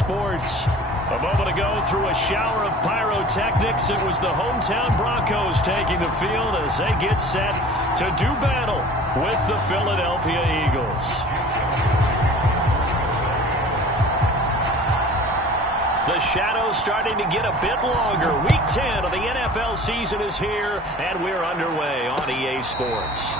Sports. A moment ago, through a shower of pyrotechnics, it was the hometown Broncos taking the field as they get set to do battle with the Philadelphia Eagles. The shadow's starting to get a bit longer. Week 10 of the NFL season is here, and we're underway on EA Sports.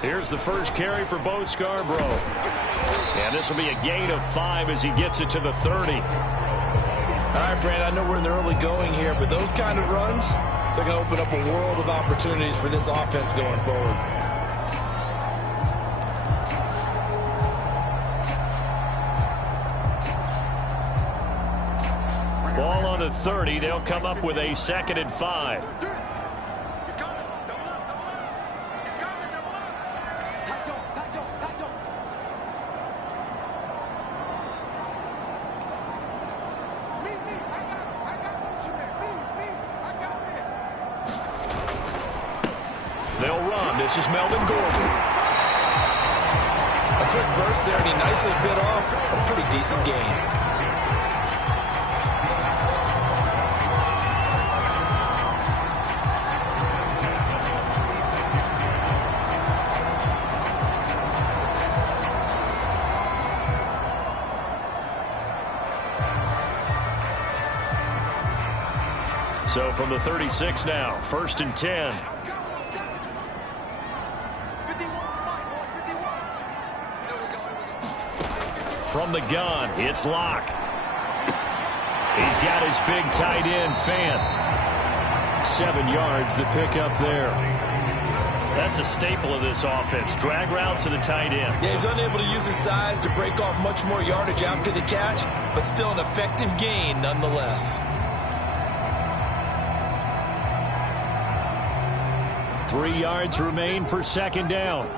Here's the first carry for Bo Scarborough. And this will be a gain of 5 as he gets it to the 30. All right, Brand, I know we're in the early going here, but those kind of runs, they're going to open up a world of opportunities for this offense going forward. Ball on the 30. They'll come up with a 2nd and 5. They'll run. This is Melvin Gordon. A quick burst there, and he nicely bit off a pretty decent gain. So from the 36 now, 1st and 10. From the gun, it's Locke. He's got his big tight end, Fan. 7 yards, the pickup there. That's a staple of this offense. Drag route to the tight end. Yeah, he's unable to use his size to break off much more yardage after the catch, but still an effective gain nonetheless. 3 yards remain for 2nd down.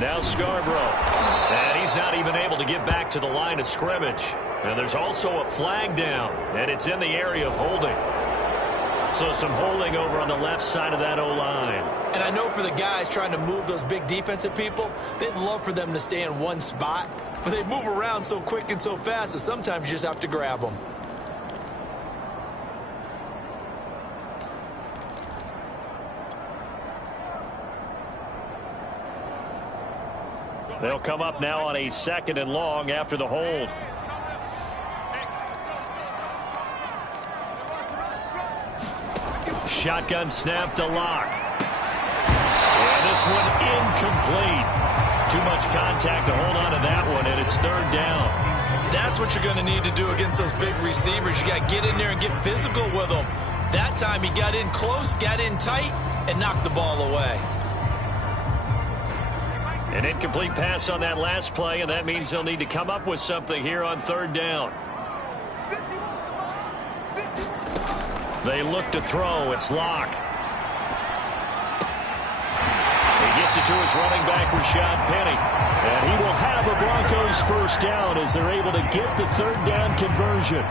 Now Scarborough. And he's not even able to get back to the line of scrimmage. And there's also a flag down, and it's in the area of holding. So some holding over on the left side of that O-line. And I know for the guys trying to move those big defensive people, they'd love for them to stay in one spot. But they move around so quick and so fast that sometimes you just have to grab them. They'll come up now on a 2nd and long after the hold. Shotgun snap to Locke. And this one incomplete. Too much contact to hold on to that one, and it's 3rd down. That's what you're going to need to do against those big receivers. You got to get in there and get physical with them. That time he got in close, got in tight, and knocked the ball away. An incomplete pass on that last play, and that means they'll need to come up with something here on 3rd down. They look to throw. It's Locke. He gets it to his running back, Rashad Penny. And he will have a Broncos 1st down as they're able to get the 3rd down conversion.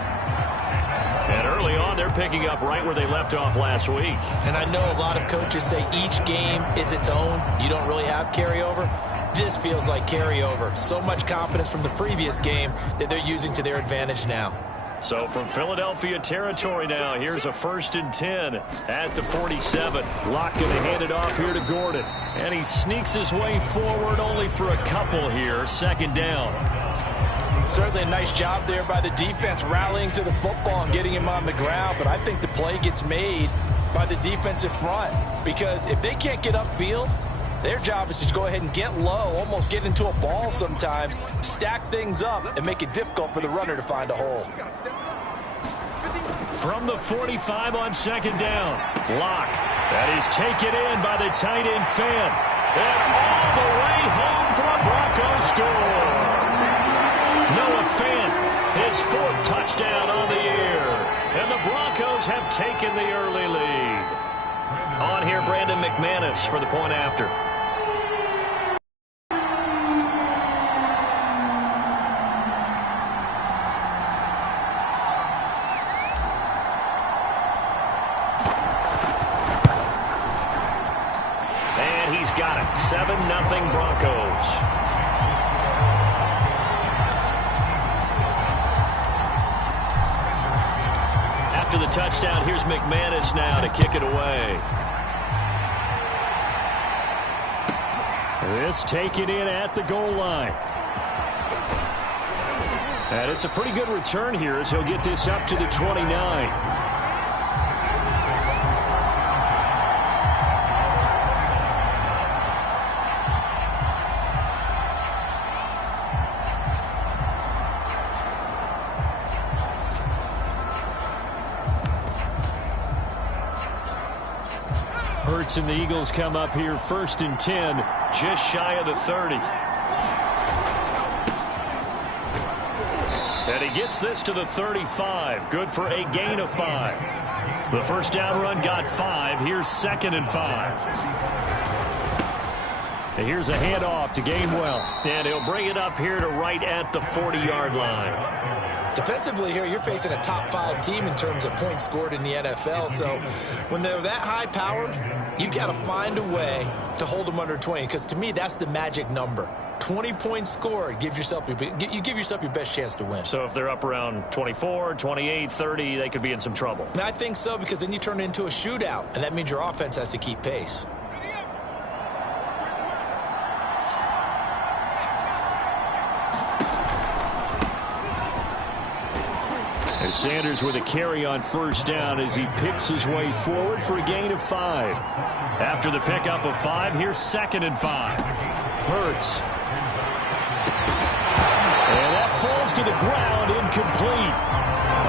And early on, they're picking up right where they left off last week. And I know a lot of coaches say each game is its own. You don't really have carryover. This feels like carryover. So much confidence from the previous game that they're using to their advantage now. So from Philadelphia territory now, here's a 1st and 10 at the 47. Locke going to hand it off here to Gordon. And he sneaks his way forward only for a couple here. 2nd down. Certainly a nice job there by the defense rallying to the football and getting him on the ground. But I think the play gets made by the defensive front. Because if they can't get upfield, Their job is to go ahead and get low, almost get into a ball sometimes, stack things up, and make it difficult for the runner to find a hole. From the 45 on second down, Locke. That is taken in by the tight end Fant. And all the way home for a Broncos score. Noah Fant, his 4th touchdown on the year. And the Broncos have taken the early lead. On here, Brandon McManus for the point after. And he's got it. 7-0 Broncos. After the touchdown, here's McManus now to kick it away. This taken in at the goal line. And it's a pretty good return here as he'll get this up to the 29. Hurts and the Eagles come up here 1st and 10, just shy of the 30. And he gets this to the 35. Good for a gain of 5. The first down run got 5. Here's 2nd and 5. And here's a handoff to Gainwell. And he'll bring it up here to right at the 40-yard line. Defensively here, you're facing a top 5 team in terms of points scored in the NFL. So when they're that high-powered, you've got to find a way to hold them under 20. Because to me, that's the magic number. 20 points scored, you give yourself your best chance to win. So if they're up around 24, 28, 30, they could be in some trouble. And I think so, because then you turn it into a shootout, and that means your offense has to keep pace. As Sanders with a carry on first down as he picks his way forward for a gain of 5. After the pickup of 5, here's 2nd and 5. Hurts. And that falls to the ground, incomplete.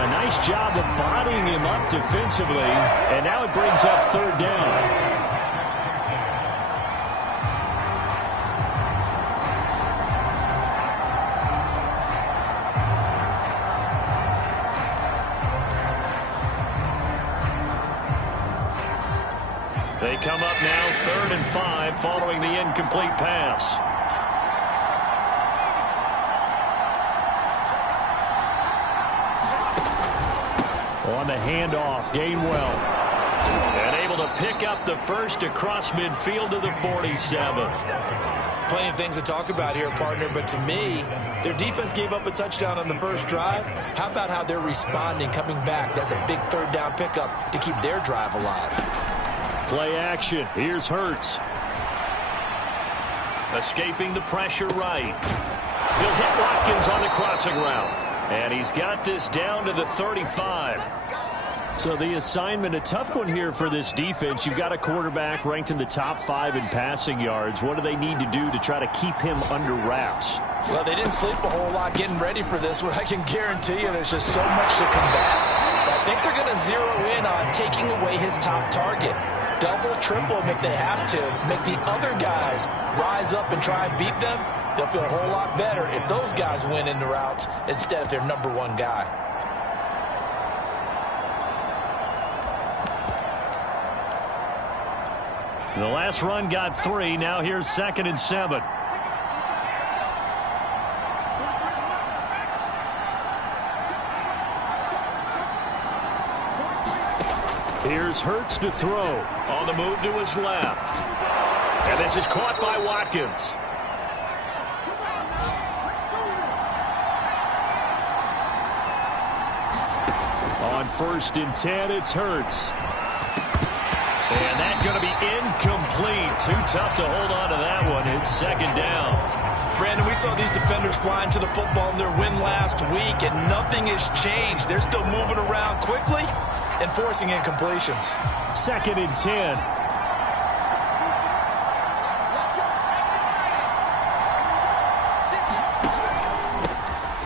A nice job of bodying him up defensively, and now it brings up 3rd down. They come up now 3rd and 5 following the incomplete pass. On the handoff, Gainwell. And able to pick up the first across midfield to the 47. Plenty of things to talk about here, partner, but to me, their defense gave up a touchdown on the first drive. How about how they're responding, coming back? That's a big 3rd down pickup to keep their drive alive. Play action. Here's Hurts. Escaping the pressure right. He'll hit Watkins on the crossing route. And he's got this down to the 35. So the assignment, a tough one here for this defense. You've got a quarterback ranked in the top 5 in passing yards. What do they need to do to try to keep him under wraps? Well, they didn't sleep a whole lot getting ready for this one. I can guarantee you there's just so much to combat. I think they're going to zero in on taking away his top target. Double, triple him if they have to. Make the other guys rise up and try and beat them. They'll feel a whole lot better if those guys win in the routes instead of their number 1 guy. The last run got 3. Now here's 2nd and 7. Here's Hurts to throw. On the move to his left. And this is caught by Watkins. On 1st and 10, it's Hurts. And that's going to be incomplete. Too tough to hold on to that one. It's 2nd down. Brandon, we saw these defenders flying to the football in their win last week, and nothing has changed. They're still moving around quickly and forcing incompletions. 2nd and 10.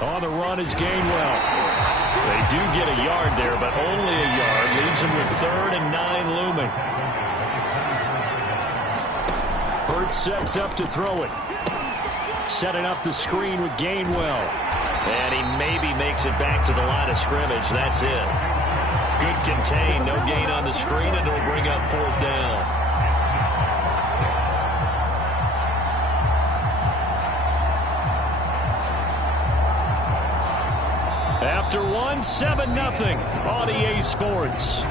On the run is Gainwell. They do get a yard there, but only a yard. Leaves them with 3rd and 9 looming. Hurts sets up to throw it. Setting up the screen with Gainwell. And he maybe makes it back to the line of scrimmage. That's it. Good contain. No gain on the screen, and it'll bring up 4th down. After 1, 7-0 on EA Sports.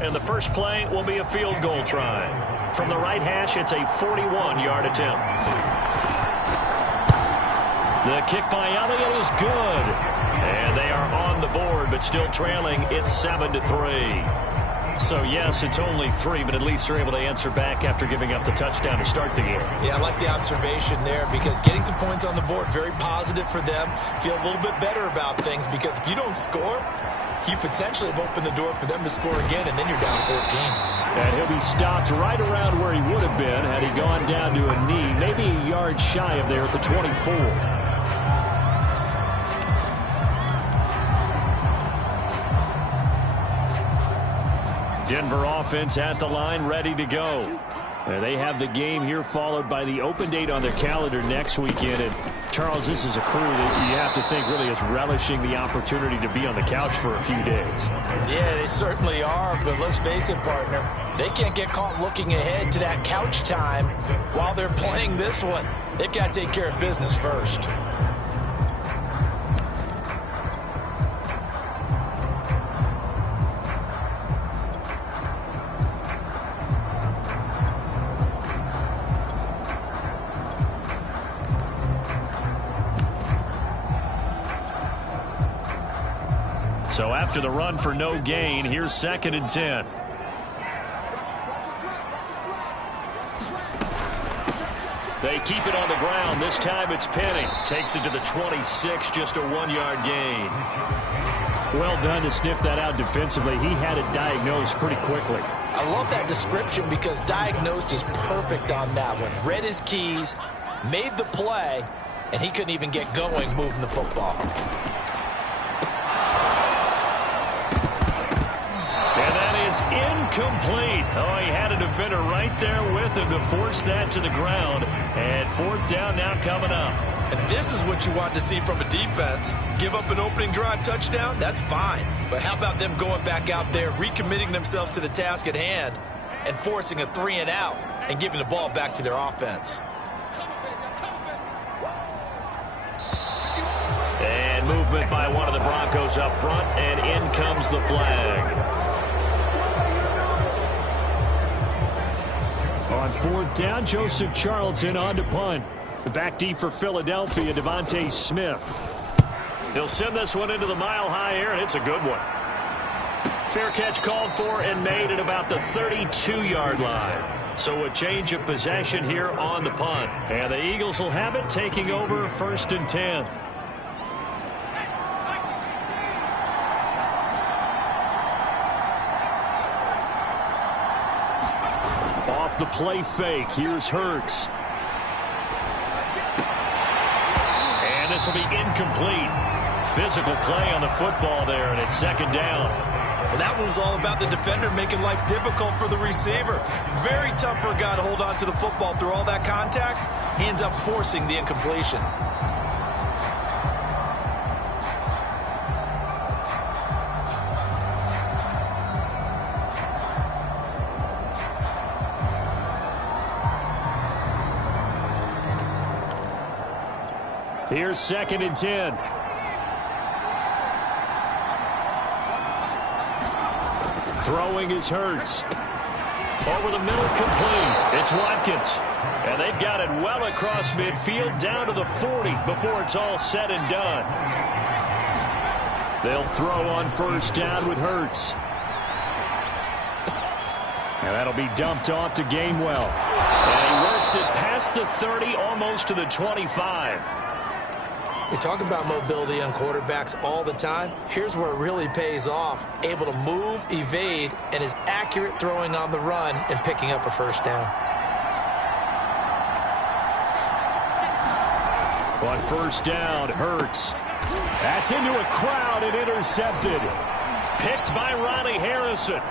And the first play will be a field goal try. From the right hash, it's a 41-yard attempt. The kick by Elliott is good. And they are on the board, but still trailing. It's 7-3. So, yes, it's only 3, but at least they're able to answer back after giving up the touchdown to start the game. Yeah, I like the observation there because getting some points on the board, very positive for them. Feel a little bit better about things because if you don't score, you potentially have opened the door for them to score again, and then you're down 14. And he'll be stopped right around where he would have been had he gone down to a knee, maybe a yard shy of there at the 24. Denver offense at the line, ready to go. And they have the game here followed by the open date on their calendar next weekend. And Charles, this is a crew that you have to think really is relishing the opportunity to be on the couch for a few days. Yeah, they certainly are, but let's face it, partner. They can't get caught looking ahead to that couch time while they're playing this one. They've got to take care of business first. So after the run for no gain, here's 2nd and 10. They keep it on the ground. This time it's Penny. Takes it to the 26, just a 1-yard gain. Well done to sniff that out defensively. He had it diagnosed pretty quickly. I love that description because diagnosed is perfect on that one. Read his keys, made the play, and he couldn't even get going moving the football. Incomplete. Oh, he had a defender right there with him to force that to the ground. And 4th down now coming up. And this is what you want to see from a defense. Give up an opening drive touchdown, that's fine. But how about them going back out there, recommitting themselves to the task at hand, and forcing a 3-and-out and giving the ball back to their offense. And movement by one of the Broncos up front, and in comes the flag. On 4th down, Joseph Charlton on to punt. Back deep for Philadelphia, Devontae Smith. He'll send this one into the mile-high air, and it's a good one. Fair catch called for and made at about the 32-yard line. So a change of possession here on the punt. And the Eagles will have it, taking over 1st and 10. The play fake. Here's Hurts. And this will be incomplete. Physical play on the football there, and it's 2nd down. Well, that one was all about the defender making life difficult for the receiver. Very tough for a guy to hold on to the football through all that contact. He ends up forcing the incompletion. Here's 2nd and 10. Throwing is Hurts. Over the middle, complete. It's Watkins. And they've got it well across midfield, down to the 40 before it's all said and done. They'll throw on 1st down with Hurts. And that'll be dumped off to Gainwell. And he works it past the 30, almost to the 25. You talk about mobility on quarterbacks all the time. Here's where it really pays off. Able to move, evade, and is accurate throwing on the run and picking up a first down. On first down, Hurts. That's into a crowd and intercepted. Picked by Ronnie Harrison.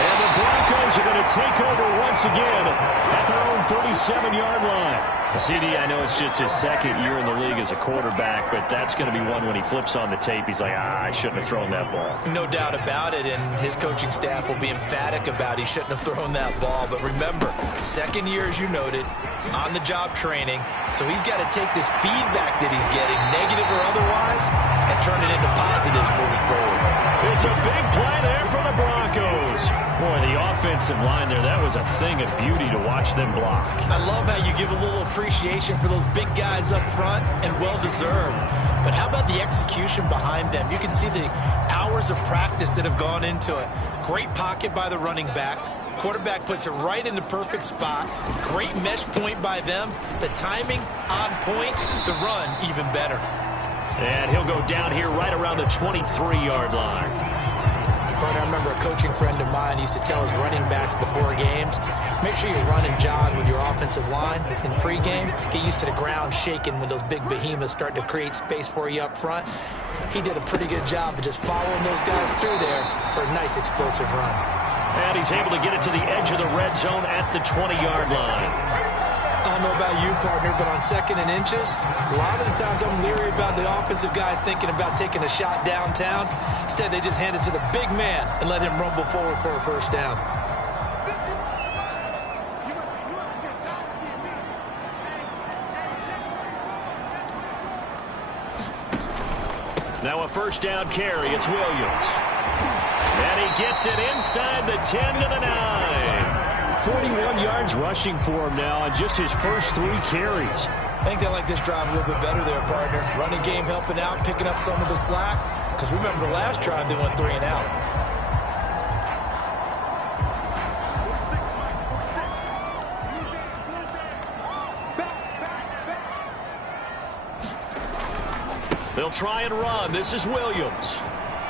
And the Broncos are going to take over once again at their own 37-yard line. CD, I know it's just his second year in the league as a quarterback, but that's going to be one when he flips on the tape. He's like, I shouldn't have thrown that ball. No doubt about it, and his coaching staff will be emphatic about he shouldn't have thrown that ball. But remember, second year, as you noted, on-the-job training, so he's got to take this feedback that he's getting, negative or otherwise, and turn it into positives moving forward. It's a big play there for the Broncos. Boy, the offensive line there, that was a thing of beauty to watch them block. I love how you give a little appreciation for those big guys up front, and well-deserved. But how about the execution behind them? You can see the hours of practice that have gone into it. Great pocket by the running back. Quarterback puts it right in the perfect spot. Great mesh point by them. The timing on point. The run even better. And he'll go down here right around the 23-yard line. I remember a coaching friend of mine used to tell his running backs before games, make sure you run and jog with your offensive line in pregame. Get used to the ground shaking when those big behemoths start to create space for you up front. He did a pretty good job of just following those guys through there for a nice explosive run. And he's able to get it to the edge of the red zone at the 20-yard line. I don't know about you, partner, but on second and inches, a lot of the times I'm leery about the offensive guys thinking about taking a shot downtown. Instead, they just hand it to the big man and let him rumble forward for a first down. Now a first down carry. It's Williams. And he gets it inside the 10 to the 9. 41 yards rushing for him now on just his first 3 carries. I think they like this drive a little bit better there, partner. Running game helping out, picking up some of the slack. Because remember, the last drive they went 3 and out. They'll try and run. This is Williams.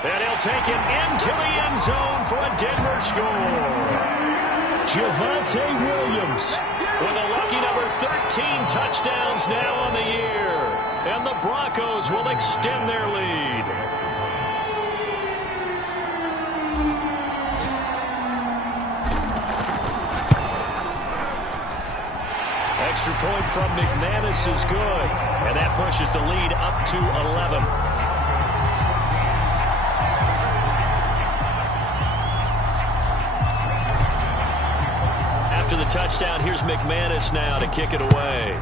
And he'll take it into the end zone for a Denver score. Javonte Williams with a lucky number 13 touchdowns now on the year. And the Broncos will extend their lead. Extra point from McManus is good. And that pushes the lead up to 11. After the touchdown, here's McManus now to kick it away.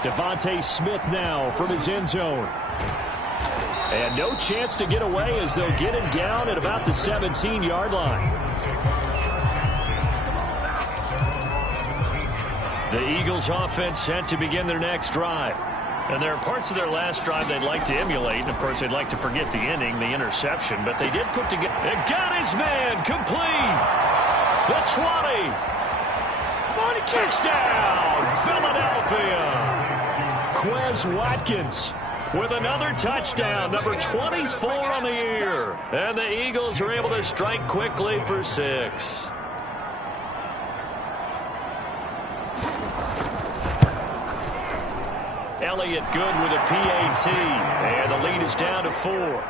Devontae Smith now from his end zone. And no chance to get away as they'll get him down at about the 17-yard line. The Eagles offense set to begin their next drive. And there are parts of their last drive they'd like to emulate. And, of course, they'd like to forget the inning, the interception. But they did put together. And got his man complete. The 20. Touchdown, Philadelphia. Quez Watkins with another touchdown, number 24 on the year. And the Eagles are able to strike quickly for 6. Elliott good with a PAT, and the lead is down to 4.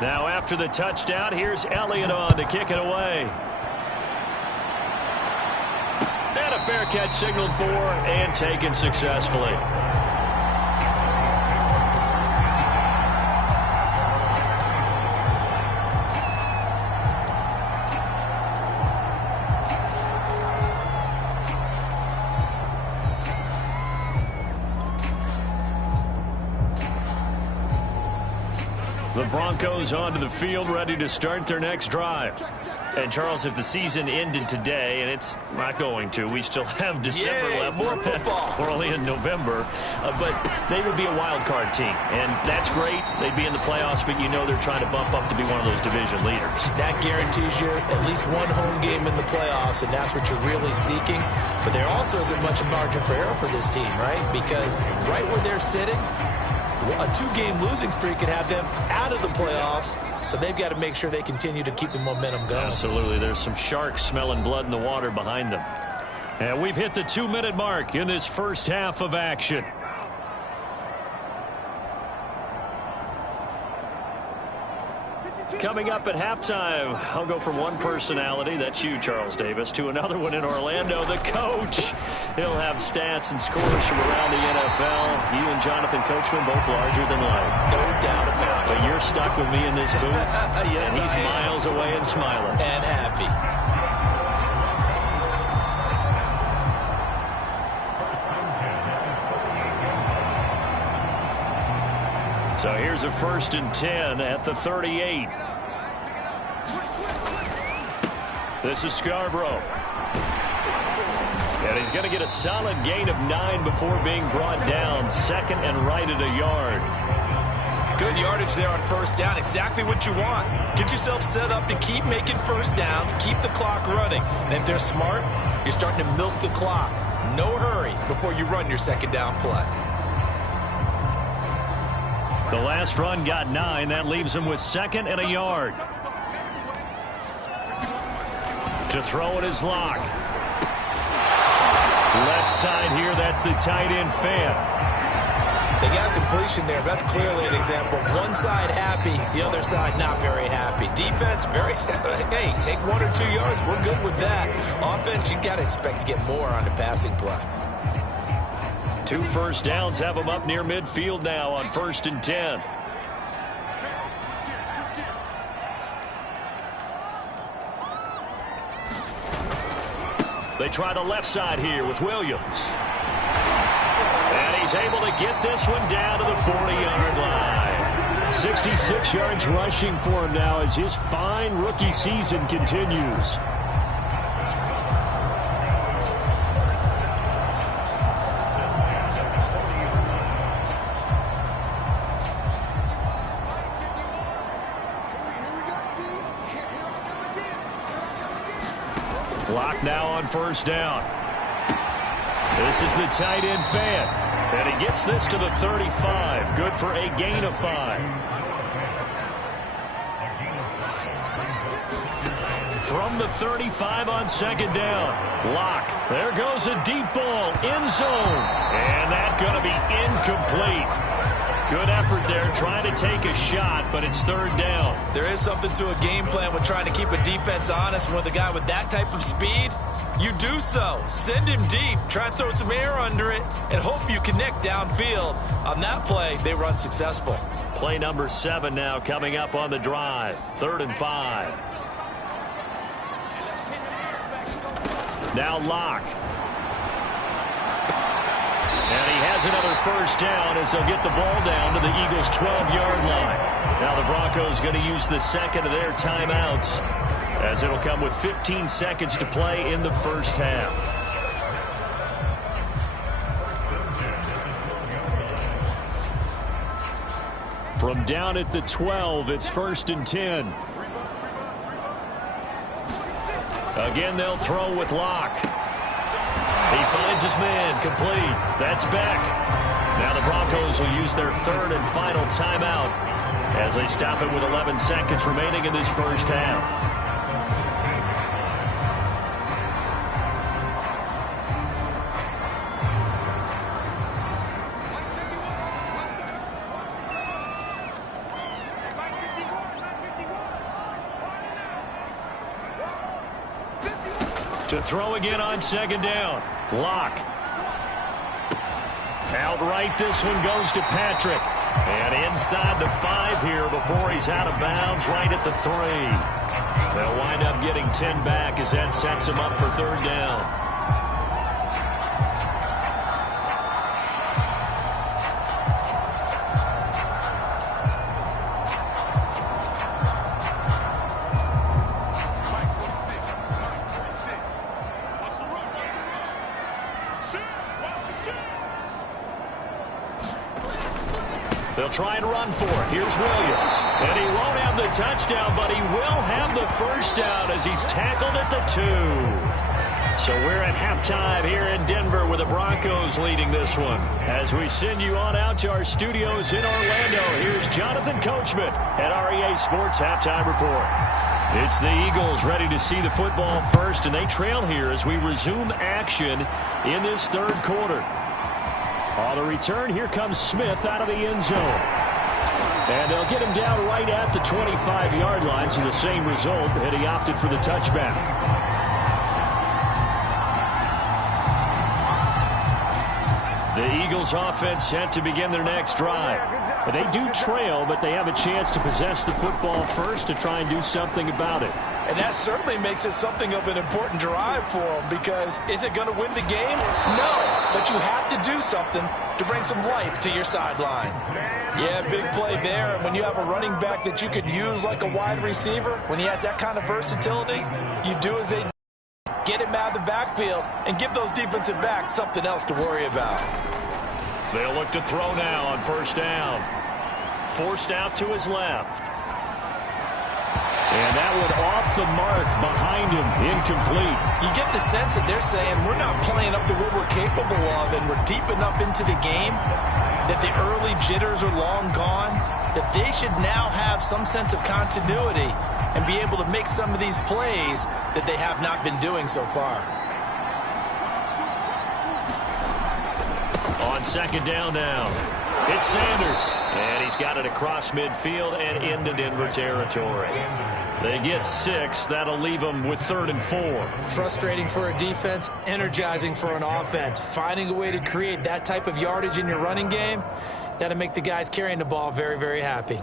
Now after the touchdown, here's Elliott on to kick it away. And a fair catch signaled for and taken successfully. The Broncos onto the field, ready to start their next drive. And, Charles, if the season ended today, and it's not going to, we still have December left. More football. We're only in November. But they would be a wild card team. And that's great. They'd be in the playoffs, but you know they're trying to bump up to be one of those division leaders. That guarantees you at least one home game in the playoffs, and that's what you're really seeking. But there also isn't much margin for error for this team, right? Because right where they're sitting, a 2-game losing streak could have them out of the playoffs, so they've got to make sure they continue to keep the momentum going. Absolutely. There's some sharks smelling blood in the water behind them. And we've hit the 2-minute mark in this first half of action. Coming up at halftime, I'll go from one personality, that's you, Charles Davis, to another one in Orlando, the coach. He'll have stats and scores from around the NFL. You and Jonathan Coachman, both larger than life. No doubt about it. But you're stuck with me in this booth, yes, and he's miles away and smiling. And happy. So here's a 1st and 10 at the 38. This is Scarborough. And he's going to get a solid gain of 9 before being brought down. 2nd and right at a yard. Good yardage there on 1st down. Exactly what you want. Get yourself set up to keep making 1st downs. Keep the clock running. And if they're smart, you're starting to milk the clock. No hurry before you run your 2nd down play. The last run got 9. That leaves him with 2nd and a yard. To throw it is Locke. Left side here, that's the tight end Fan. They got a completion there. That's clearly an example of one side happy, the other side not very happy. Defense, hey, take 1 or 2 yards. We're good with that. Offense, you got to expect to get more on the passing play. 2 first downs have them up near midfield now on 1st and 10. They try the left side here with Williams. And he's able to get this one down to the 40-yard line. 66 yards rushing for him now as his fine rookie season continues. Block now on 1st down. This is the tight end Fan. And he gets this to the 35. Good for a gain of 5. From the 35 on 2nd down. Locke. There goes a deep ball. End zone. And that's going to be incomplete. Good effort there, trying to take a shot, but it's 3rd down. There is something to a game plan with trying to keep a defense honest. With a guy with that type of speed, you do so. Send him deep, try and throw some air under it, and hope you connect downfield. On that play, they were unsuccessful. Play number 7 now coming up on the drive. 3rd and 5. Now Locke. And he has another 1st down as they'll get the ball down to the Eagles' 12-yard line. Now the Broncos going to use the 2nd of their timeouts as it'll come with 15 seconds to play in the first half. From down at the 12, it's 1st and 10. Again, they'll throw with Locke. He finds his man, complete. That's Beck. Now the Broncos will use their 3rd and final timeout as they stop it with 11 seconds remaining in this first half. To throw again on 2nd down. Locke. Outright, this one goes to Patrick. And inside the 5 here before he's out of bounds, right at the 3. They'll wind up getting 10 back as that sets him up for 3rd down. try and run for it. Here's Williams. And he won't have the touchdown, but he will have the first down as he's tackled at the 2. So we're at halftime here in Denver with the Broncos leading this one. As we send you on out to our studios in Orlando, here's Jonathan Coachman at REA Sports Halftime Report. It's the Eagles ready to see the football first, and they trail here as we resume action in this third quarter. On the return, here comes Smith out of the end zone. And they'll get him down right at the 25-yard line, so the same result, and he opted for the touchback. The Eagles offense set to begin their next drive. They do trail, but they have a chance to possess the football first to try and do something about it. And that certainly makes it something of an important drive for them, because is it going to win the game? No, but you have to do something to bring some life to your sideline. Yeah, big play there, and when you have a running back that you could use like a wide receiver, when he has that kind of versatility, you do as they do. Get him out of the backfield and give those defensive backs something else to worry about. They'll look to throw now on first down. Forced out to his left. And that one off the mark behind him, incomplete. You get the sense that they're saying we're not playing up to what we're capable of, and we're deep enough into the game that the early jitters are long gone, that they should now have some sense of continuity and be able to make some of these plays that they have not been doing so far. On second down now, it's Sanders. And he's got it across midfield and into Denver territory. They get 6. That'll leave them with 3rd and 4. Frustrating for a defense, energizing for an offense. Finding a way to create that type of yardage in your running game, that'll make the guys carrying the ball very, very happy.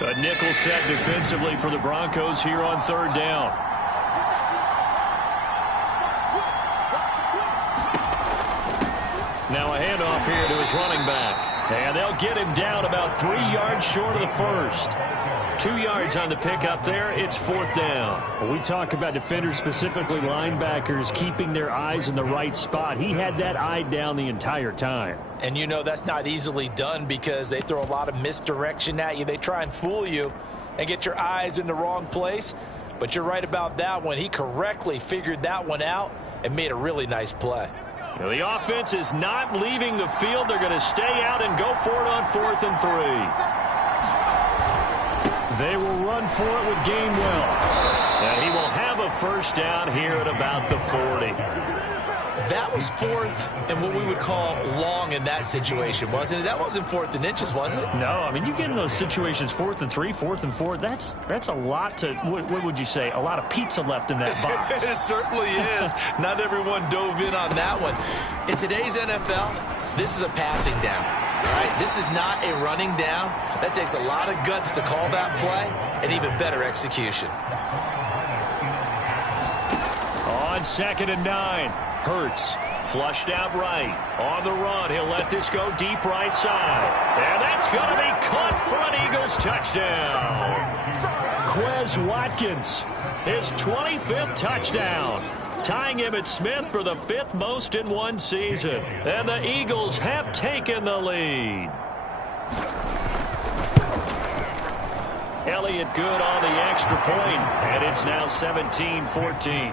A nickel set defensively for the Broncos here on 3rd down. Now a handoff here to his running back. And they'll get him down about 3 yards short of the first. 2 yards on the pickup there. It's 4th down. When we talk about defenders, specifically linebackers, keeping their eyes in the right spot, he had that eye down the entire time. And you know that's not easily done because they throw a lot of misdirection at you. They try and fool you and get your eyes in the wrong place. But you're right about that one. He correctly figured that one out and made a really nice play. Now, the offense is not leaving the field. They're going to stay out and go for it on 4th and 3. They will run for it with Gainwell. And he will have a first down here at about the 40. That was 4th and what we would call long in that situation, wasn't it? That wasn't 4th and inches, was it? No, I mean, you get in those situations, 4th and 3, 4th and 4, that's a lot to, what would you say, a lot of pizza left in that box. It certainly is. Not everyone dove in on that one. In today's NFL, this is a passing down. All right, this is not a running down. That takes a lot of guts to call that play and even better execution. On 2nd and 9. Hurts, flushed out right. On the run, he'll let this go deep right side. And that's going to be caught for an Eagles touchdown. Quez Watkins, his 25th touchdown. Tying him at Smith for the 5th most in one season. And the Eagles have taken the lead. Elliott good on the extra point, and it's now 17-14.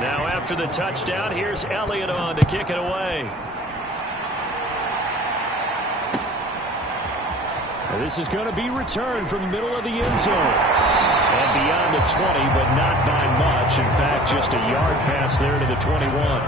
Now after the touchdown, here's Elliott on to kick it away. And this is going to be returned from the middle of the end zone. And beyond the 20, but not by much. In fact, just a yard pass there to the 21.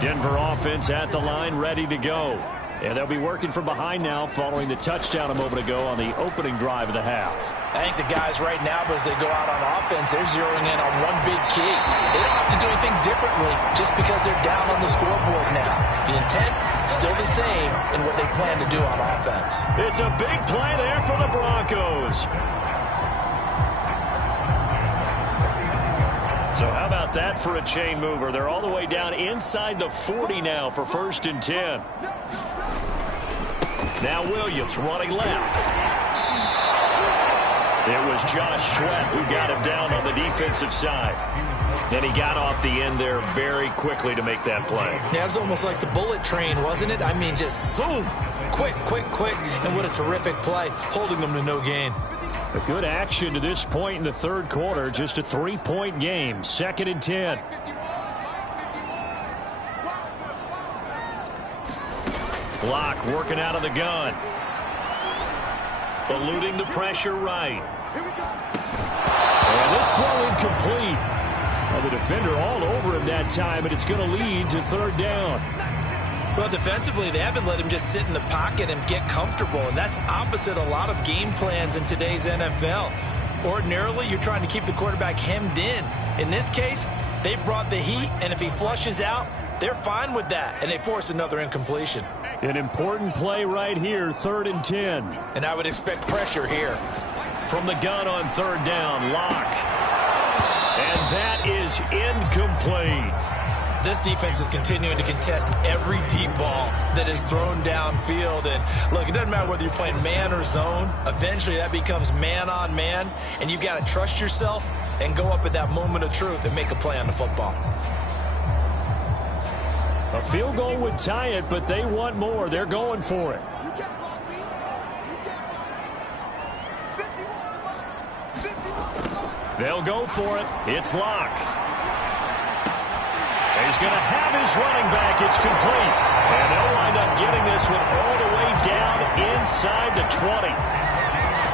Denver offense at the line, ready to go. And they'll be working from behind now following the touchdown a moment ago on the opening drive of the half. I think the guys right now, as they go out on offense, they're zeroing in on one big key. They don't have to do anything differently just because they're down on the scoreboard now. The intent, still the same in what they plan to do on offense. It's a big play there for the Broncos. So how about that for a chain mover? They're all the way down inside the 40 now for 1st and 10. Now Williams running left. It was Josh Sweat who got him down on the defensive side. And he got off the end there very quickly to make that play. Yeah, it was almost like the bullet train, wasn't it? I mean, just zoom. Quick, quick, quick. And what a terrific play, holding them to no gain. A good action to this point in the third quarter. Just a 3-point game. 2nd and 10. Block working out of the gun. Eluding the pressure right. And this throw incomplete. Well, the defender all over him that time, and it's going to lead to 3rd down. Well, defensively, they haven't let him just sit in the pocket and get comfortable, and that's opposite a lot of game plans in today's NFL. Ordinarily, you're trying to keep the quarterback hemmed in. In this case, they brought the heat, and if he flushes out, they're fine with that, and they force another incompletion. An important play right here, 3rd and 10. And I would expect pressure here. From the gun on 3rd down, Locke. And that is incomplete. This defense is continuing to contest every deep ball that is thrown downfield. And look, it doesn't matter whether you're playing man or zone. Eventually that becomes man on man, and you've got to trust yourself and go up at that moment of truth and make a play on the football. A field goal would tie it, but they want more. They're going for it. They'll go for it. It's Locke. He's going to have his running back. It's complete. And they'll wind up getting this one all the way down inside the 20.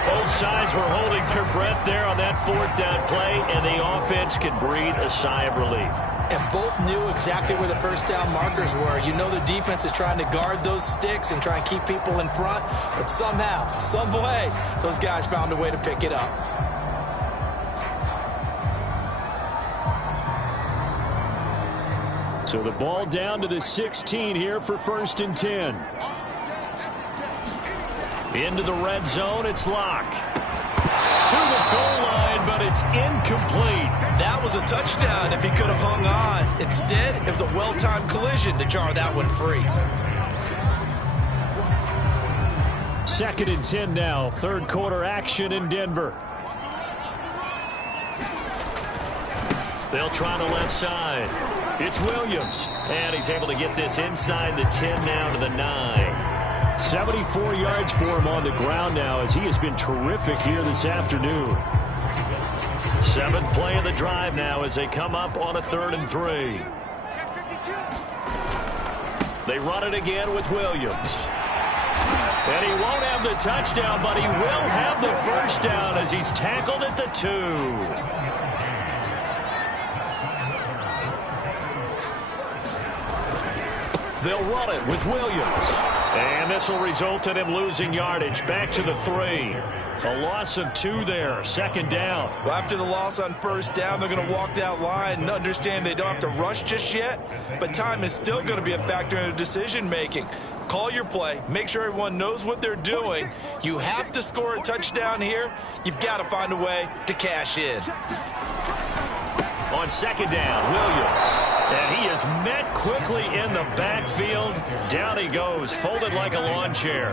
Both sides were holding their breath there on that 4th down play, and the offense can breathe a sigh of relief. And both knew exactly where the 1st down markers were. You know the defense is trying to guard those sticks and try and keep people in front, but somehow, some way, those guys found a way to pick it up. So the ball down to the 16 here for 1st and 10. Into the red zone, it's Locke. To the goal line, but it's incomplete. That was a touchdown if he could have hung on. Instead, it was a well-timed collision to jar that one free. 2nd and 10 now. 3rd quarter action in Denver. They'll try the left side. It's Williams. And he's able to get this inside the 10 now to the 9. 74 yards for him on the ground now, as he has been terrific here this afternoon. 7th play of the drive now as they come up on a 3rd and 3. They run it again with Williams. And he won't have the touchdown, but he will have the 1st down as he's tackled at the 2. They'll run it with Williams. And this will result in him losing yardage back to the 3. A loss of 2 there. 2nd down. Well, after the loss on 1st down, they're going to walk that line and understand they don't have to rush just yet. But time is still going to be a factor in their decision-making. Call your play. Make sure everyone knows what they're doing. You have to score a touchdown here. You've got to find a way to cash in. On 2nd down, Williams. And he is met quickly in the backfield. Down he goes, folded like a lawn chair.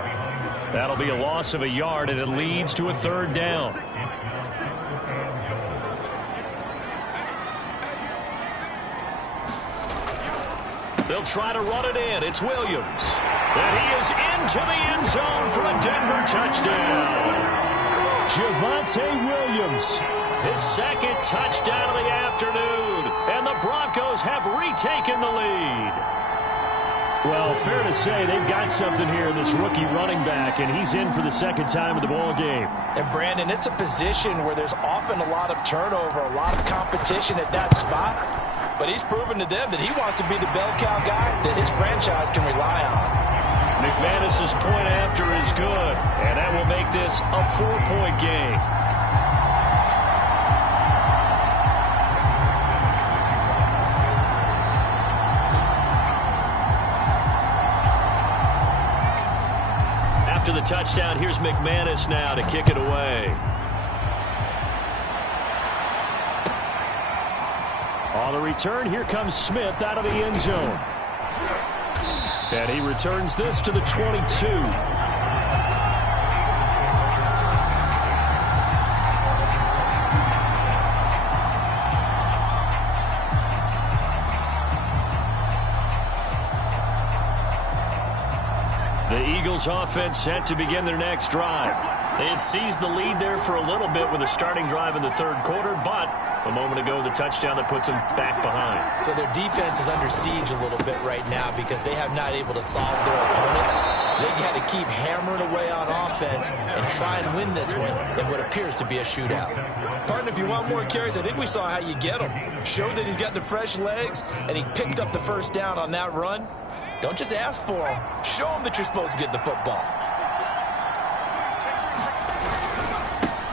That'll be a loss of a yard, and it leads to a 3rd down. They'll try to run it in. It's Williams. And he is into the end zone for a Denver touchdown. Javonte Williams. His 2nd touchdown of the afternoon. And the Broncos have retaken the lead. Well, fair to say they've got something here in this rookie running back, and he's in for the 2nd time of the ball game. And, Brandon, it's a position where there's often a lot of turnover, a lot of competition at that spot. But he's proven to them that he wants to be the bell cow guy that his franchise can rely on. McManus's point after is good, and that will make this a 4-point game. After the touchdown, here's McManus now to kick it away. On the return, here comes Smith out of the end zone. And he returns this to the 22. Eagles offense set to begin their next drive. They had seized the lead there for a little bit with a starting drive in the third quarter, but a moment ago, the touchdown that puts them back behind. So their defense is under siege a little bit right now because they have not able to solve their opponents. So they got to keep hammering away on offense and try and win this one in what appears to be a shootout. Partner, if you want more carries, I think we saw how you get him. Showed that he's got the fresh legs, and he picked up the first down on that run. Don't just ask for him. Show him that you're supposed to get the football.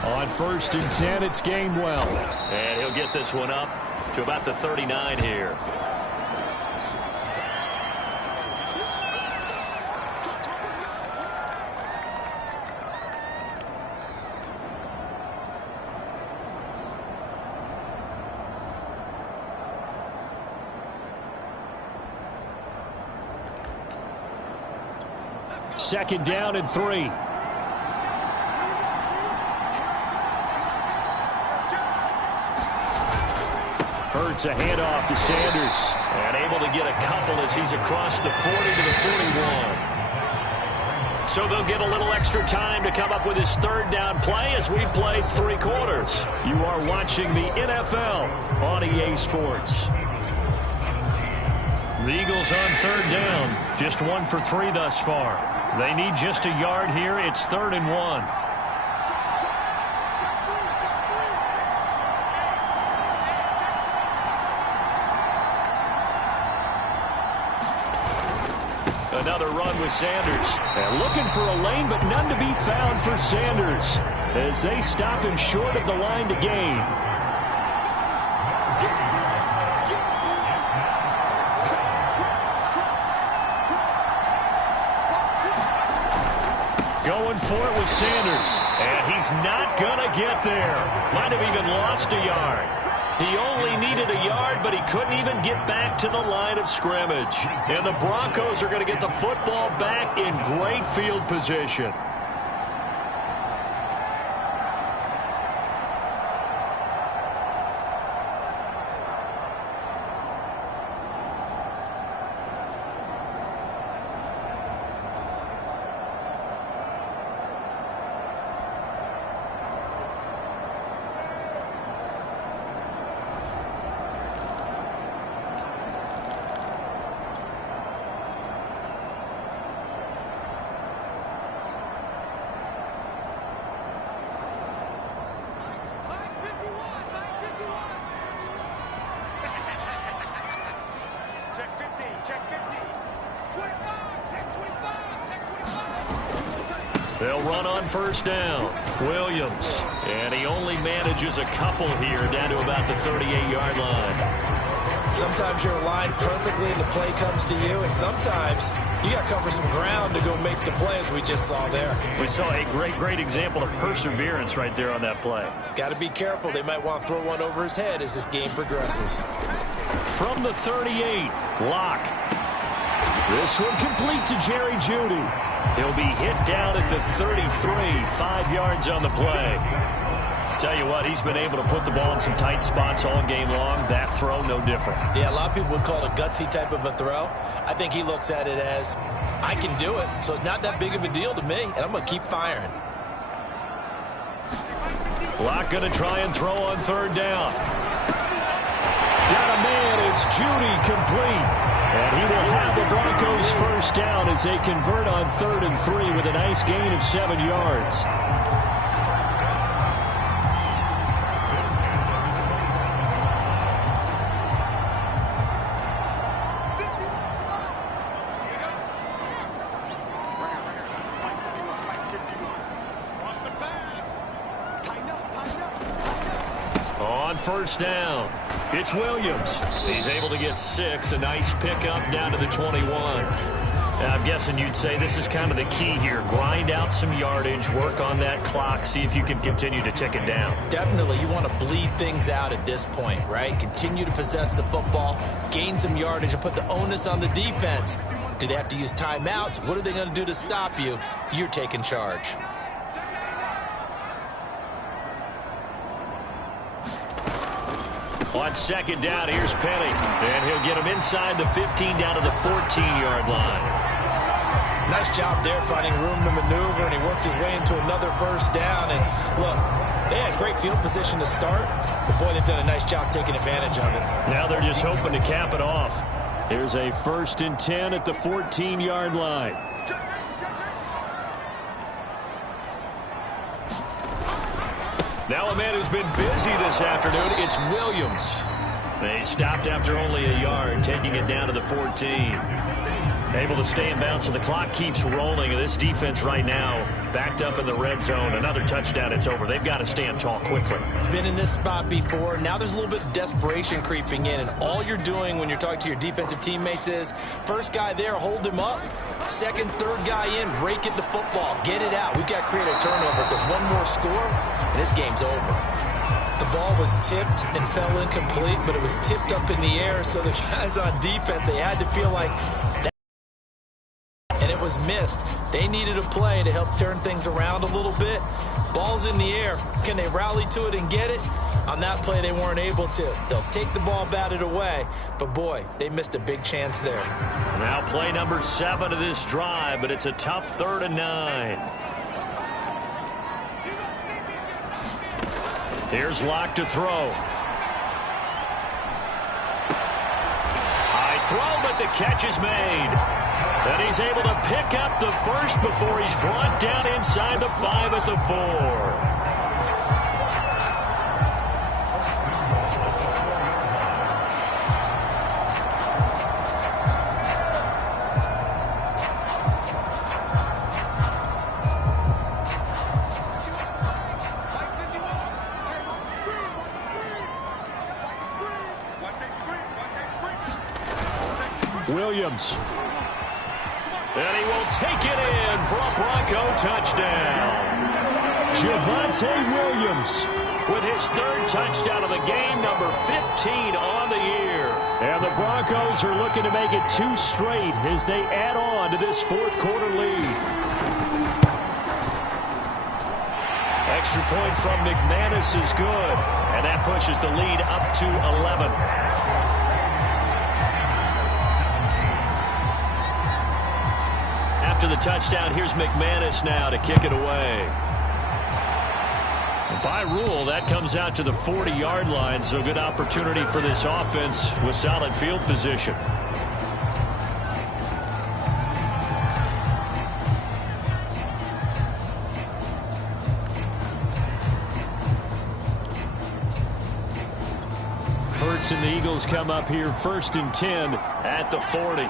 On 1st and 10, it's Gainwell. And he'll get this one up to about the 39 here. Second down and 3. Hurts a handoff to Sanders. And able to get a couple as he's across the 40 to the 41. So they'll get a little extra time to come up with his third down play as we played 3 quarters. You are watching the NFL on EA Sports. The Eagles on third down. Just 1 for 3 thus far. They need just a yard here. It's 3rd and 1. Another run with Sanders. And looking for a lane, but none to be found for Sanders as they stop him short of the line to gain. Going for it with Sanders. And he's not going to get there. Might have even lost a yard. He only needed a yard, but he couldn't even get back to the line of scrimmage. And the Broncos are going to get the football back in great field position. They'll run on first down. Williams. And he only manages a couple here down to about the 38-yard line. Sometimes you're aligned perfectly and the play comes to you, and sometimes you got to cover some ground to go make the play, as we just saw there. We saw a great example of perseverance right there on that play. Got to be careful. They might want to throw one over his head as this game progresses. From the 38, Locke. This one complete to Jerry Jeudy. He'll be hit down at the 33, 5 yards on the play. Tell you what, he's been able to put the ball in some tight spots all game long. That throw, no different. Yeah, a lot of people would call it a gutsy type of a throw. I think he looks at it as, I can do it, so it's not that big of a deal to me, and I'm going to keep firing. Locke going to try and throw on third down. Got a man, it's Jeudy complete. And he will have the Broncos first down as they convert on 3rd and 3 with a nice gain of 7 yards. On first down, it's Williams. He's able to get 6, a nice pickup down to the 21. I'm guessing you'd say this is kind of the key here. Grind out some yardage, work on that clock, see if you can continue to tick it down. Definitely. You want to bleed things out at this point, right? Continue to possess the football, gain some yardage, and put the onus on the defense. Do they have to use timeouts? What are they going to do to stop you? You're taking charge. On second down, here's Penny. And he'll get him inside the 15 down to the 14-yard line. Nice job there finding room to maneuver, and he worked his way into another first down. And look, they had great field position to start, but boy, they've done a nice job taking advantage of it. Now they're just hoping to cap it off. Here's a 1st and 10 at the 14-yard line. Now a man who's been busy this afternoon, it's Williams. They stopped after only a yard, taking it down to the 14. Able to stay in bounds, so the clock keeps rolling. This defense right now backed up in the red zone. Another touchdown, it's over. They've got to stand tall quickly. Been in this spot before. Now there's a little bit of desperation creeping in, and all you're doing when you're talking to your defensive teammates is first guy there, hold him up. Second, third guy in, break it the football. Get it out. We've got to create a turnover because one more score, and this game's over. The ball was tipped and fell incomplete, but it was tipped up in the air, so the guys on defense, they had to feel like that, and it was missed. They needed a play to help turn things around a little bit. Ball's in the air. Can they rally to it and get it? On that play, they weren't able to. They'll take the ball batted away, but boy, they missed a big chance there. Now play number 7 of this drive, but it's a tough 3rd and 9. Here's Locke to throw. High throw, but the catch is made. And he's able to pick up the first before he's brought down inside the 5 at the 4. Williams. And he will take it in for a Bronco touchdown. Javonte Williams with his 3rd touchdown of the game, number 15 on the year. And the Broncos are looking to make it 2 straight as they add on to this 4th quarter lead. Extra point from McManus is good, and that pushes the lead up to 11. After the touchdown, here's McManus now to kick it away. By rule, that comes out to the 40-yard line, so good opportunity for this offense with solid field position. Hurts and the Eagles come up here 1st and 10 at the 40.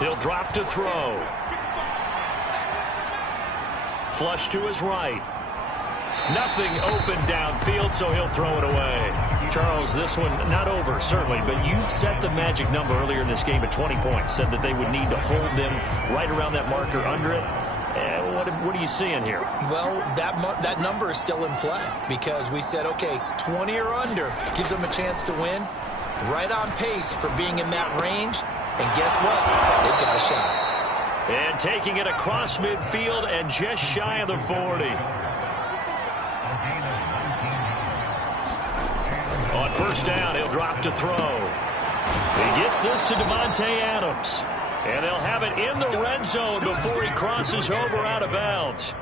He'll drop to throw. Flush to his right. Nothing open downfield, so he'll throw it away. Charles, this one not over, certainly, but you set the magic number earlier in this game at 20 points. Said that they would need to hold them right around that marker under it. What are you seeing here? Well, that number is still in play because we said, okay, 20 or under gives them a chance to win. Right on pace for being in that range. And guess what? They've got a shot. And taking it across midfield and just shy of the 40. On 1st down, he'll drop to throw. He gets this to Davante Adams. And they'll have it in the red zone before he crosses over out of bounds.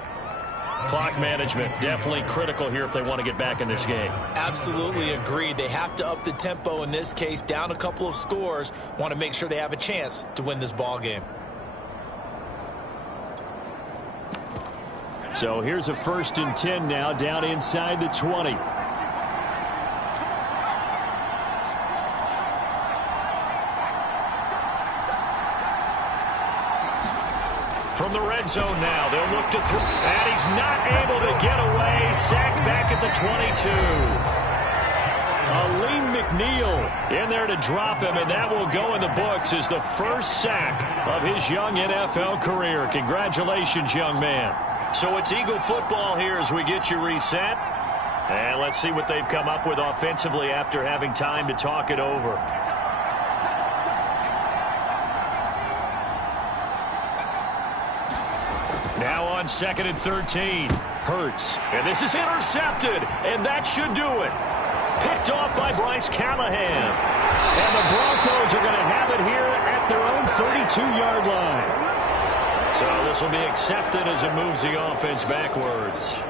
Clock management definitely critical here if they want to get back in this game. Absolutely agreed. They have to up the tempo in this case, down a couple of scores. Want to make sure they have a chance to win this ball game. So here's a 1st and 10 now down inside the 20. From the red zone now, they'll look to throw. And he's not able to get away. Sacked back at the 22. Aleem McNeil in there to drop him, and that will go in the books as the first sack of his young NFL career. Congratulations, young man. So it's Eagle football here as we get you reset. And let's see what they've come up with offensively after having time to talk it over. Now on 2nd and 13. Hurts. And this is intercepted. And that should do it. Picked off by Bryce Callahan. And the Broncos are going to have it here at their own 32-yard line. So this will be accepted as it moves the offense backwards.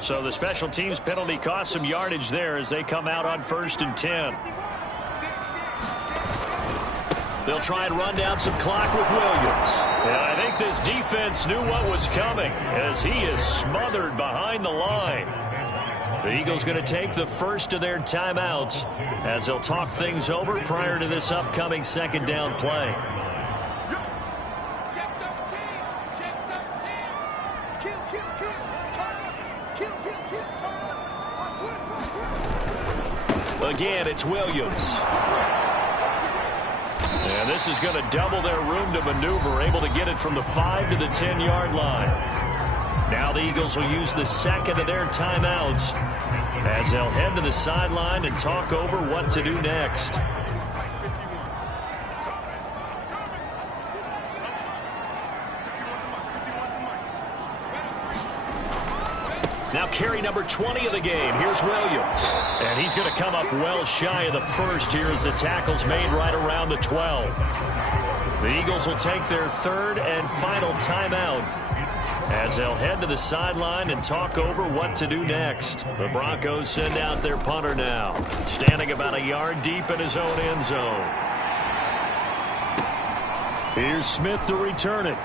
So the special teams penalty cost some yardage there as they come out on 1st and 10. They'll try and run down some clock with Williams. And I think this defense knew what was coming as he is smothered behind the line. The Eagles going to take the first of their timeouts as they'll talk things over prior to this upcoming second down play. Again, it's Williams. And this is going to double their room to maneuver, able to get it from the 5 to the 10-yard line. Now the Eagles will use the second of their timeouts as they'll head to the sideline and talk over what to do next. Now carry number 20 of the game. Here's Williams. And he's going to come up well shy of the first here as the tackle's made right around the 12. The Eagles will take their third and final timeout as they'll head to the sideline and talk over what to do next. The Broncos send out their punter now, standing about a yard deep in his own end zone. Here's Smith to return it.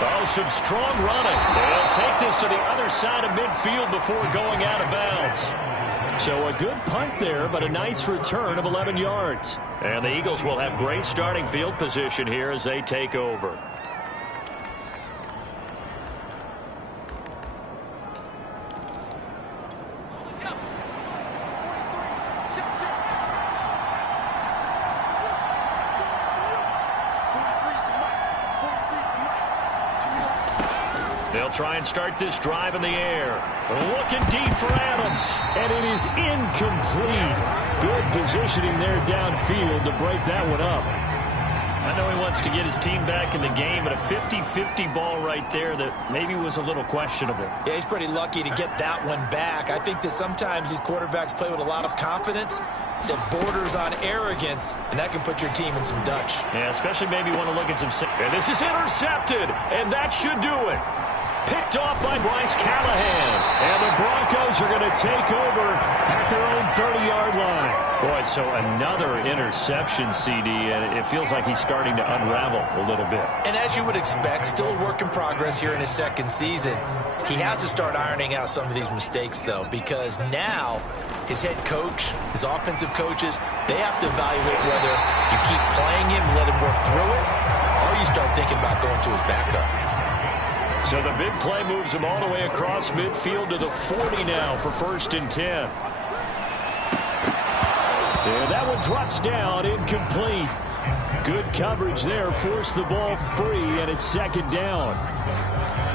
Oh, some strong running. They'll take this to the other side of midfield before going out of bounds. So a good punt there, but a nice return of 11 yards. And the Eagles will have great starting field position here as they take over. They'll try and start this drive in the air. Looking deep for Adams. And it is incomplete. Good positioning there downfield to break that one up. I know he wants to get his team back in the game, but a 50-50 ball right there that maybe was a little questionable. Yeah, he's pretty lucky to get that one back. I think that sometimes these quarterbacks play with a lot of confidence that borders on arrogance, and that can put your team in some Dutch. Yeah, especially maybe want to look at some... And this is intercepted, and that should do it. Picked off by Bryce Callahan. And the Broncos are going to take over at their own 30-yard line. Boy, so another interception, CD, and it feels like he's starting to unravel a little bit. And as you would expect, still a work in progress here in his second season. He has to start ironing out some of these mistakes, though, because now his head coach, his offensive coaches, they have to evaluate whether you keep playing him, let him work through it, or you start thinking about going to his backup. So the big play moves him all the way across midfield to the 40 now for 1st and 10. And that one drops down, incomplete. Good coverage there, forced the ball free, and it's second down.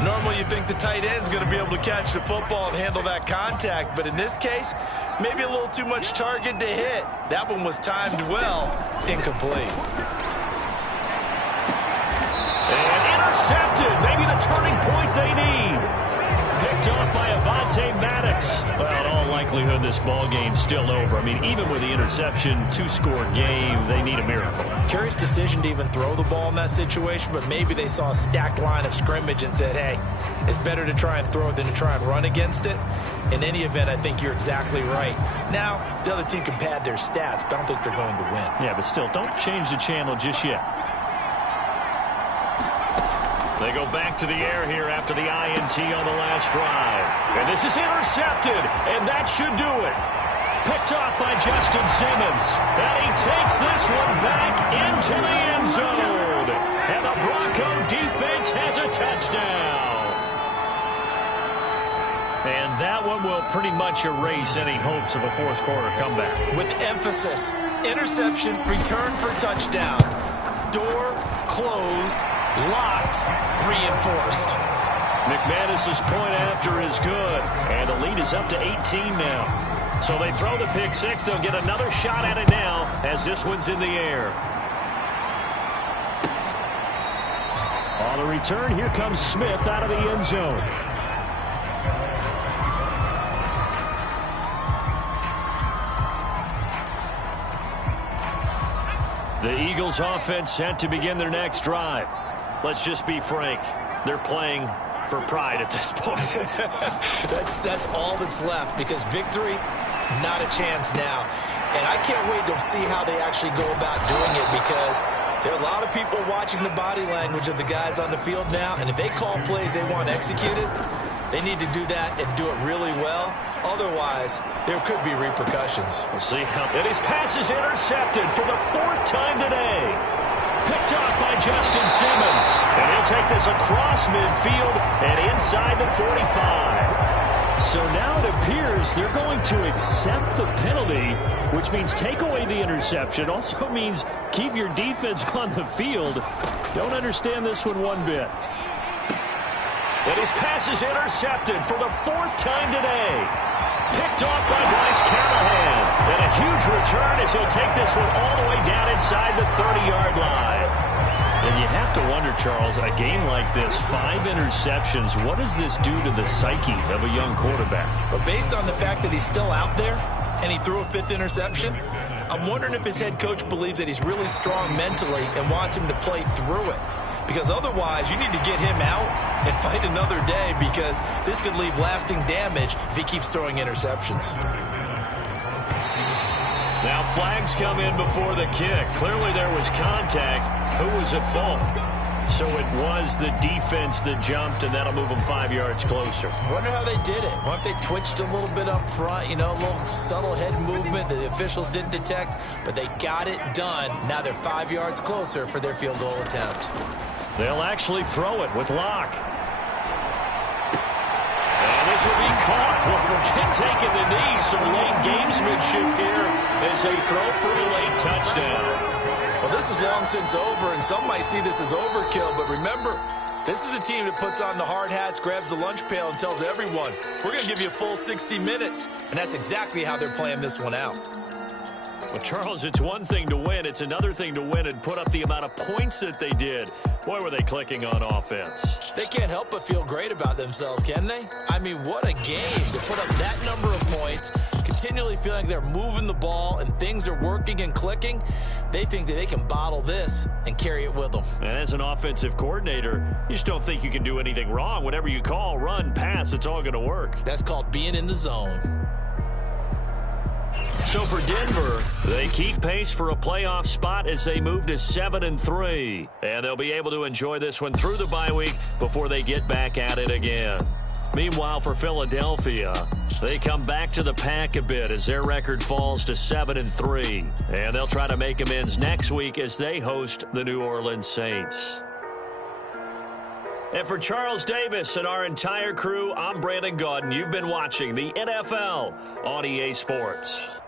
Normally you think the tight end's going to be able to catch the football and handle that contact, but in this case, maybe a little too much target to hit. That one was timed well, incomplete. And intercepted, maybe the turning point they need. Picked up by Avonte Maddox. Well, in all likelihood, this ball game's still over. I mean, even with the interception, two-score game, they need a miracle. Curious decision to even throw the ball in that situation, but maybe they saw a stacked line of scrimmage and said, hey, it's better to try and throw it than to try and run against it. In any event, I think you're exactly right. Now, the other team can pad their stats, but I don't think they're going to win. Yeah, but still, don't change the channel just yet. They go back to the air here after the INT on the last drive. And this is intercepted, and that should do it. Picked off by Justin Simmons. And he takes this one back into the end zone. And the Bronco defense has a touchdown. And that one will pretty much erase any hopes of a fourth-quarter comeback. With emphasis, interception, return for touchdown. Door closed. Locked, reinforced. McManus's point after is good, and the lead is up to 18 now. So they throw the pick six. They'll get another shot at it now as this one's in the air. On the return, here comes Smith out of the end zone. The Eagles offense set to begin their next drive. Let's just be frank. They're playing for pride at this point. That's all that's left, because victory, not a chance now. And I can't wait to see how they actually go about doing it, because there are a lot of people watching the body language of the guys on the field now, and if they call plays they want executed, they need to do that and do it really well. Otherwise, there could be repercussions. We'll see how. And his pass is intercepted for the 4th time today. Picked off by Justin Simmons. And he'll take this across midfield and inside the 45. So now it appears they're going to accept the penalty, which means take away the interception. Also means keep your defense on the field. Don't understand this one bit. And his pass is intercepted for the 4th time today. Picked off by Bryce Callahan. And a huge return as he'll take this one all the way down inside the 30-yard line. And you have to wonder, Charles, a game like this, 5 interceptions, what does this do to the psyche of a young quarterback? But based on the fact that he's still out there and he threw a 5th interception, I'm wondering if his head coach believes that he's really strong mentally and wants him to play through it. Because otherwise, you need to get him out and fight another day, because this could leave lasting damage if he keeps throwing interceptions. Now flags come in before the kick. Clearly there was contact. Who was at fault? So it was the defense that jumped, and that'll move them 5 yards closer. Wonder how they did it. Wonder if they twitched a little bit up front, you know, a little subtle head movement that the officials didn't detect, but they got it done. Now they're 5 yards closer for their field goal attempt. They'll actually throw it with Locke. And this will be caught. Well, forget taking the knee. Some late gamesmanship here as they throw for a late touchdown. Well, this is long since over, and some might see this as overkill, but remember, this is a team that puts on the hard hats, grabs the lunch pail, and tells everyone, we're going to give you a full 60 minutes. And that's exactly how they're playing this one out. Well, Charles, it's one thing to win. It's another thing to win and put up the amount of points that they did. Boy, were they clicking on offense. They can't help but feel great about themselves, can they? I mean, what a game to put up that number of points, continually feeling they're moving the ball and things are working and clicking. They think that they can bottle this and carry it with them. And as an offensive coordinator, you just don't think you can do anything wrong. Whatever you call, run, pass, it's all going to work. That's called being in the zone. So for Denver, they keep pace for a playoff spot as they move to 7-3. And they'll be able to enjoy this one through the bye week before they get back at it again. Meanwhile, for Philadelphia, they come back to the pack a bit as their record falls to 7-3. And they'll try to make amends next week as they host the New Orleans Saints. And for Charles Davis and our entire crew, I'm Brandon Gaudin. You've been watching the NFL on EA Sports.